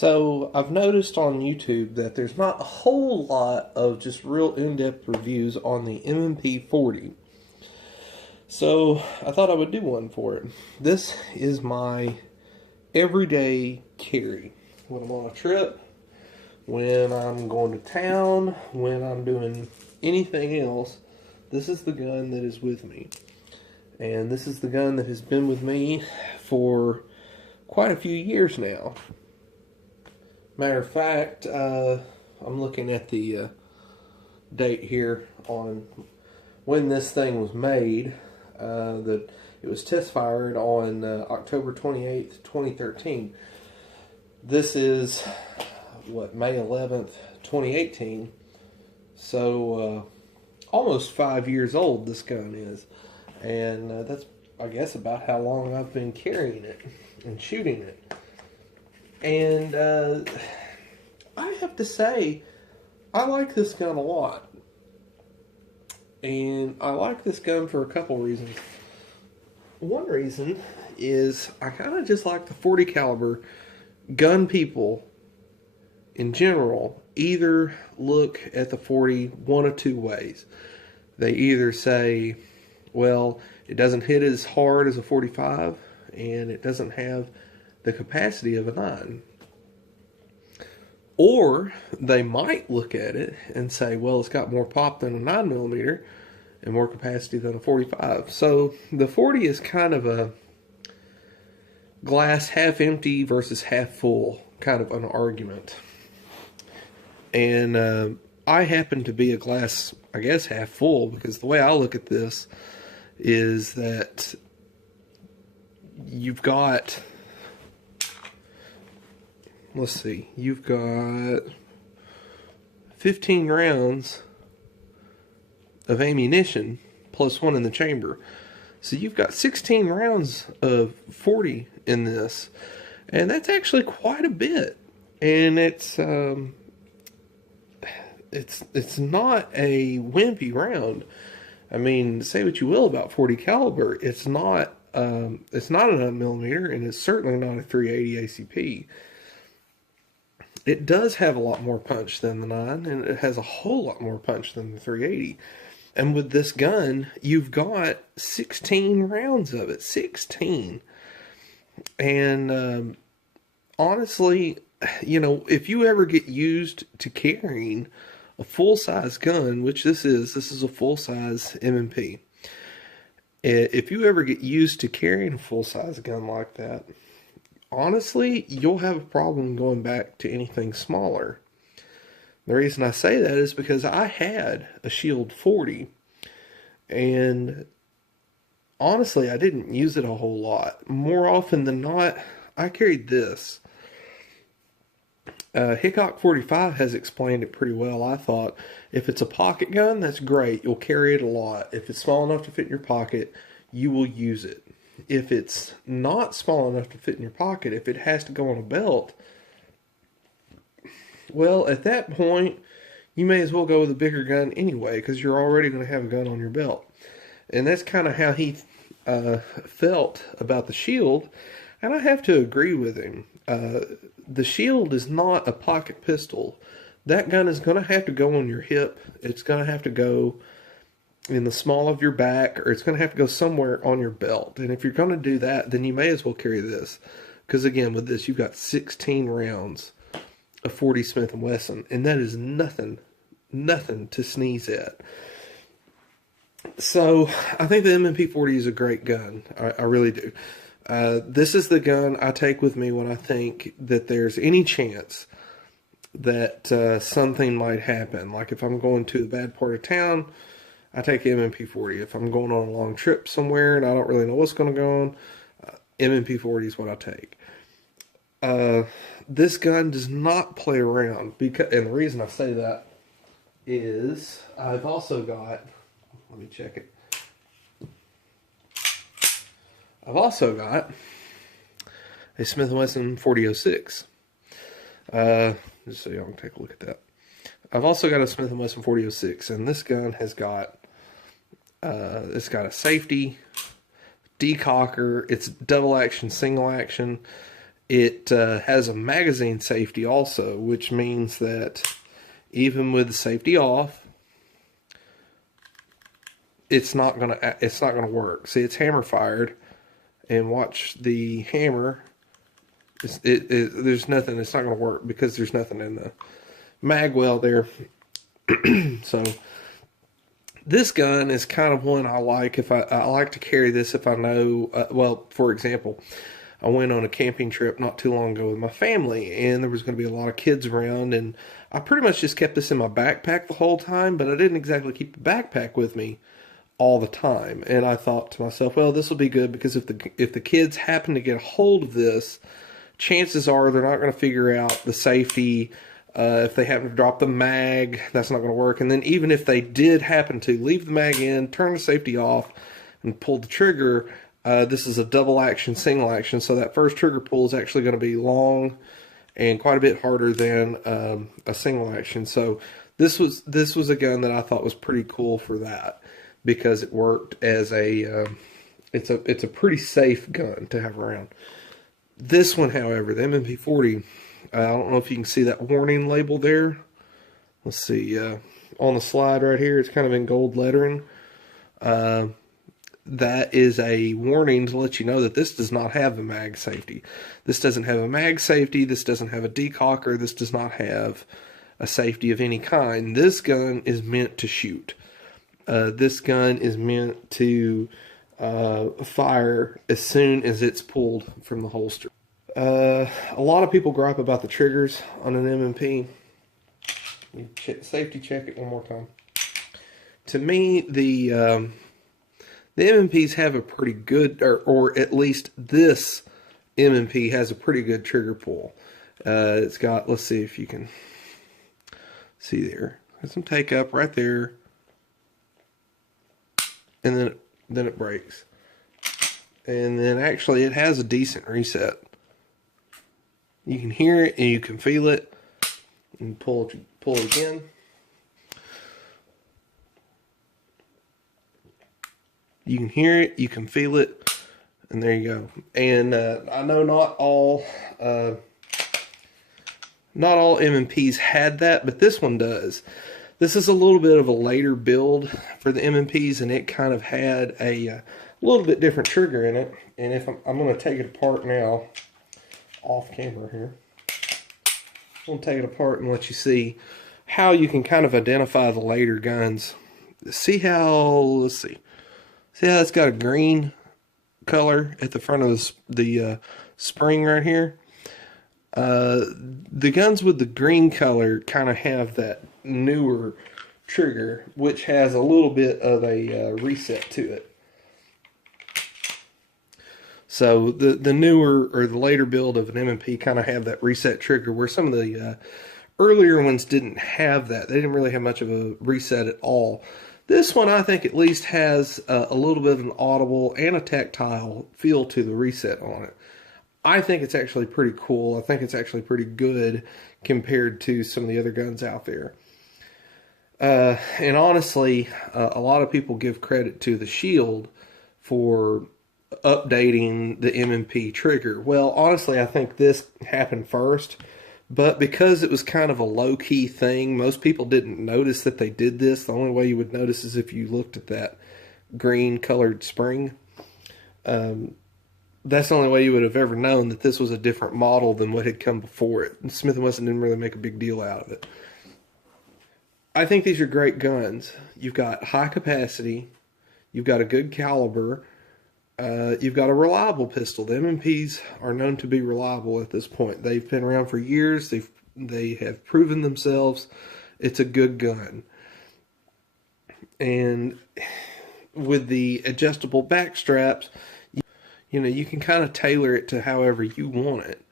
So I've noticed on YouTube that there's not a whole lot of just real in-depth reviews on the M&P40. So I thought I would do one for it. This is my everyday carry. When I'm on a trip, when I'm going to town, when I'm doing anything else, this is the gun that is with me. And this is the gun that has been with me for quite a few years now. Matter of fact, I'm looking at the date here on when this thing was made. That it was test fired on October 28th, 2013. This is May 11th, 2018. So almost 5 years old this gun is, and that's, I guess, about how long I've been carrying it and shooting it. And I have to say, I like this gun a lot. And I like this gun for a couple reasons. One reason is I kind of just like the 40 caliber. Gun people in general either look at the 40 one of two ways. They either say, well, it doesn't hit as hard as a 45 and it doesn't have the capacity of a 9. Or they might look at it and say, well, it's got more pop than a 9mm and more capacity than a 45. So the 40 is kind of a glass half empty versus half full kind of an argument. And I happen to be a glass, I guess, half full, because the way I look at this is that you've got, let's see, you've got 15 rounds of ammunition plus one in the chamber. So you've got 16 rounds of 40 in this, and that's actually quite a bit. And it's not a wimpy round. I mean, say what you will about 40 caliber, it's not a 9mm, and it's certainly not a 380 ACP. It does have a lot more punch than the 9, and it has a whole lot more punch than the 380. And with this gun, you've got 16 rounds of it. 16. And honestly, if you ever get used to carrying a full-size gun, which this is a full-size M&P. If you ever get used to carrying a full-size gun like that, honestly, you'll have a problem going back to anything smaller. The reason I say that is because I had a Shield 40, and honestly, I didn't use it a whole lot. More often than not, I carried this. Hickok 45 has explained it pretty well, I thought. If it's a pocket gun, that's great. You'll carry it a lot. If it's small enough to fit in your pocket, you will use it. If it's not small enough to fit in your pocket, if it has to go on a belt, well, at that point, you may as well go with a bigger gun anyway, because you're already going to have a gun on your belt. And that's kind of how he felt about the Shield, and I have to agree with him. The Shield is not a pocket pistol. That gun is going to have to go on your hip. It's going to have to go in the small of your back, or it's going to have to go somewhere on your belt. And if you're going to do that, then you may as well carry this. Because again, with this, you've got 16 rounds of 40 Smith & Wesson, and that is nothing to sneeze at. So I think the M&P40 is a great gun. I really do. This is the gun I take with me when I think that there's any chance that something might happen. Like if I'm going to the bad part of town, I take M&P40. If I'm going on a long trip somewhere and I don't really know what's going to go on, M&P40 is what I take. This gun does not play around, and the reason I say that is I've also got, let me check it. I've also got a Smith & Wesson 4006. Just so y'all can take a look at that. I've also got a Smith & Wesson 4006, and this gun has got it's got a safety, decocker, it's double action, single action. It has a magazine safety also, which means that even with the safety off, it's not gonna work. See, it's hammer fired, and watch the hammer. There's nothing. It's not gonna work because there's nothing in the mag well there. So this gun is kind of one I like. If I like to carry this if I know. Well, for example, I went on a camping trip not too long ago with my family, and there was going to be a lot of kids around, and I pretty much just kept this in my backpack the whole time, but I didn't exactly keep the backpack with me all the time. And I thought to myself, well, this will be good because if the kids happen to get a hold of this, chances are they're not going to figure out the safety. If they happen to drop the mag, that's not going to work. And then even if they did happen to leave the mag in, turn the safety off, and pull the trigger, this is a double action, single action. So that first trigger pull is actually going to be long and quite a bit harder than a single action. So this was a gun that I thought was pretty cool for that, because it worked as it's a pretty safe gun to have around. This one, however, the M&P40, I don't know if you can see that warning label there. Let's see, on the slide right here, it's kind of in gold lettering. That is a warning to let you know that this does not have a mag safety. This doesn't have a mag safety. This doesn't have a decocker. This does not have a safety of any kind. This gun is meant to shoot. This gun is meant to fire as soon as it's pulled from the holster. A lot of people gripe about the triggers on an M&P. Safety check it one more time. To me, the M&Ps have a pretty good, or at least this M&P has a pretty good trigger pull. It's got, let's see if you can see there. There's some take up right there. And then it breaks. And then actually it has a decent reset. You can hear it and you can feel it. And pull it again. You can hear it, you can feel it, and there you go. And I know not all M&Ps had that, but this one does. This is a little bit of a later build for the M&Ps, and it kind of had a little bit different trigger in it. And if I'm going to take it apart now, off camera here. I'm going to take it apart and let you see how you can kind of identify the later guns. See how it's got a green color at the front of the spring right here? The guns with the green color kind of have that newer trigger, which has a little bit of a reset to it. So the newer or the later build of an M&P kind of have that reset trigger, where some of the earlier ones didn't have that. They didn't really have much of a reset at all. This one, I think, at least has a little bit of an audible and a tactile feel to the reset on it. I think it's actually pretty cool. I think it's actually pretty good compared to some of the other guns out there. And honestly, a lot of people give credit to the Shield for updating the M&P trigger. Well, honestly, I think this happened first. But because it was kind of a low-key thing, most people didn't notice that they did this. The only way you would notice is if you looked at that green-colored spring. That's the only way you would have ever known that this was a different model than what had come before it. And Smith & Wesson didn't really make a big deal out of it. I think these are great guns. You've got high capacity. You've got a good caliber. You've got a reliable pistol. The M&Ps are known to be reliable at this point. They've been around for years. They have proven themselves. It's a good gun. And with the adjustable back straps, you know, you can kind of tailor it to however you want it.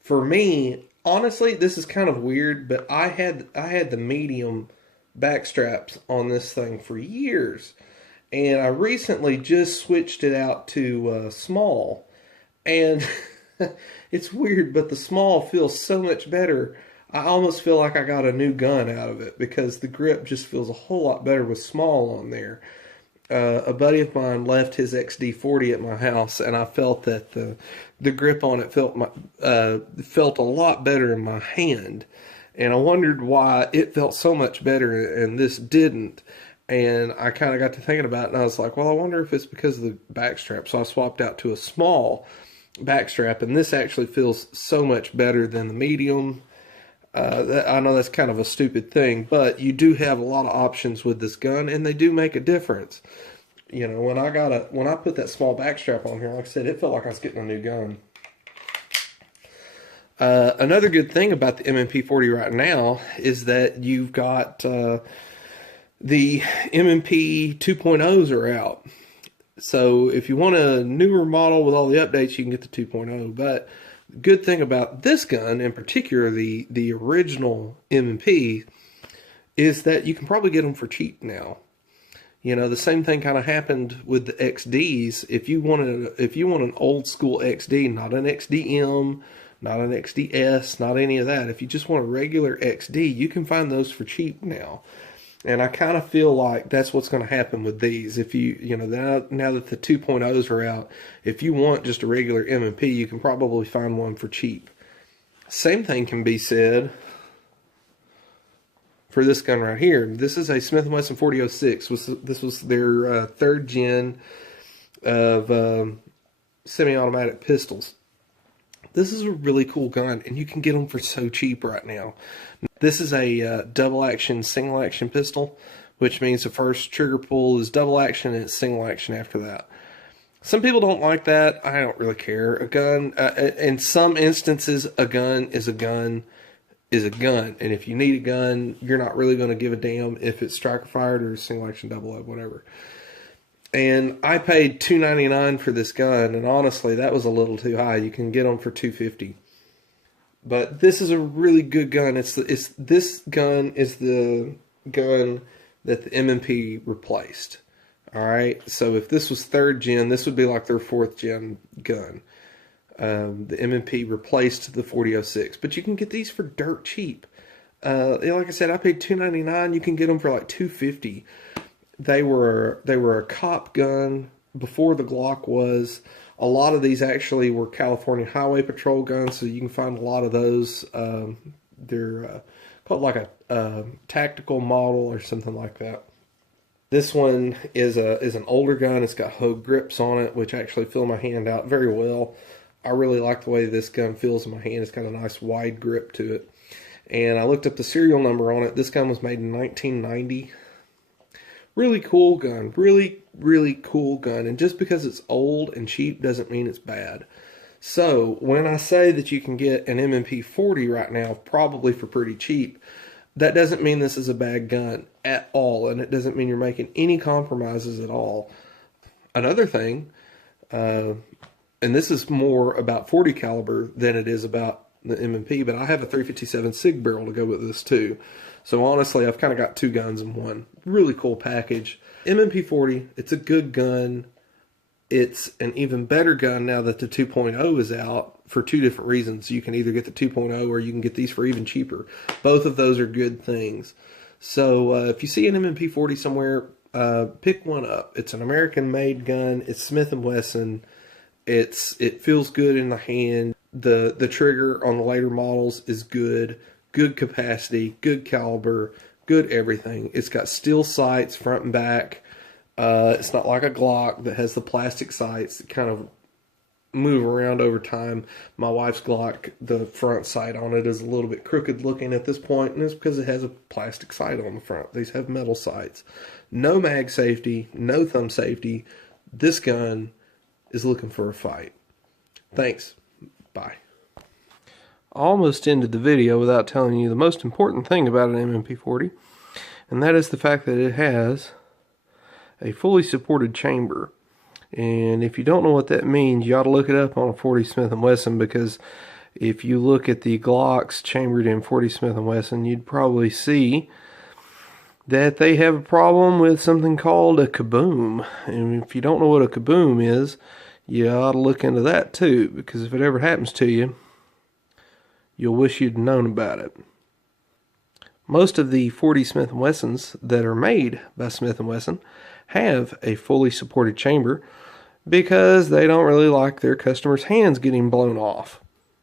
For me, honestly, this is kind of weird, but I had the medium back straps on this thing for years. And I recently just switched it out to small. And it's weird, but the small feels so much better. I almost feel like I got a new gun out of it, because the grip just feels a whole lot better with small on there. A buddy of mine left his XD40 at my house, and I felt that the grip on it felt a lot better in my hand, and I wondered why it felt so much better and this didn't. And I kind of got to thinking about it, and I was like, well, I wonder if it's because of the back strap. So I swapped out to a small back strap, and this actually feels so much better than the medium. I know that's kind of a stupid thing, but you do have a lot of options with this gun, and they do make a difference. You know, when I put that small back strap on here, like I said, it felt like I was getting a new gun. Another good thing about the M&P40 right now is that you've got the M&P 2.0s are out. So if you want a newer model with all the updates, you can get the 2.0. But the good thing about this gun, in particular the original M&P, is that you can probably get them for cheap now. You know, the same thing kind of happened with the XDs. If you want an old school XD, not an XDM, not an XDS, not any of that. If you just want a regular XD, you can find those for cheap now. And I kind of feel like that's what's going to happen with these. If you know, now that the 2.0s are out, if you want just a regular M&P, you can probably find one for cheap. Same thing can be said for this gun right here. This is a Smith & Wesson 4006. This was their third gen of semi-automatic pistols. This is a really cool gun, and you can get them for so cheap right now. This is a double action, single action pistol, which means the first trigger pull is double action and it's single action after that. Some people don't like that. I don't really care. A gun, in some instances, a gun is a gun is a gun. And if you need a gun, you're not really going to give a damn if it's striker fired or single action, double up, whatever. And I paid $2.99 for this gun, and honestly, that was a little too high. You can get them for $2.50. But this is a really good gun. This gun is the gun that the M&P replaced. All right. So if this was third gen, this would be like their fourth gen gun. The M&P replaced the 4006, but you can get these for dirt cheap. Like I said, I paid $2.99. You can get them for like $2.50. They were a cop gun before the Glock was. A lot of these actually were California Highway Patrol guns, so you can find a lot of those. They're called like a tactical model or something like that. This one is an older gun. It's got Hogue grips on it, which actually fill my hand out very well. I really like the way this gun feels in my hand. It's got a nice wide grip to it. And I looked up the serial number on it. This gun was made in 1990. Really cool gun. Really, really cool gun. And just because it's old and cheap doesn't mean it's bad. So, when I say that you can get an M&P40 right now, probably for pretty cheap, that doesn't mean this is a bad gun at all. And it doesn't mean you're making any compromises at all. Another thing, and this is more about 40 caliber than it is about the M&P, but I have a 357 SIG barrel to go with this too. So honestly, I've kind of got two guns in one. Really cool package. M&P40, it's a good gun. It's an even better gun now that the 2.0 is out for two different reasons. You can either get the 2.0 or you can get these for even cheaper. Both of those are good things. So if you see an M&P40 somewhere, pick one up. It's an American-made gun. It's Smith & Wesson. It feels good in the hand. The trigger on the later models is good. Good capacity, good caliber, good everything. It's got steel sights front and back. It's not like a Glock that has the plastic sights that kind of move around over time. My wife's Glock, the front sight on it is a little bit crooked looking at this point, and it's because it has a plastic sight on the front. These have metal sights. No mag safety, no thumb safety. This gun is looking for a fight. Thanks. Bye. Almost ended the video without telling you the most important thing about an M&P40, and that is the fact that it has a fully supported chamber. And if you don't know what that means, you ought to look it up on a 40 Smith & Wesson, because if you look at the Glocks chambered in 40 Smith & Wesson, you'd probably see that they have a problem with something called a kaboom. And if you don't know what a kaboom is, you ought to look into that too, because if it ever happens to you, you'll wish you'd known about it. Most of the 40 Smith & Wessons that are made by Smith & Wesson have a fully supported chamber because they don't really like their customers' hands getting blown off.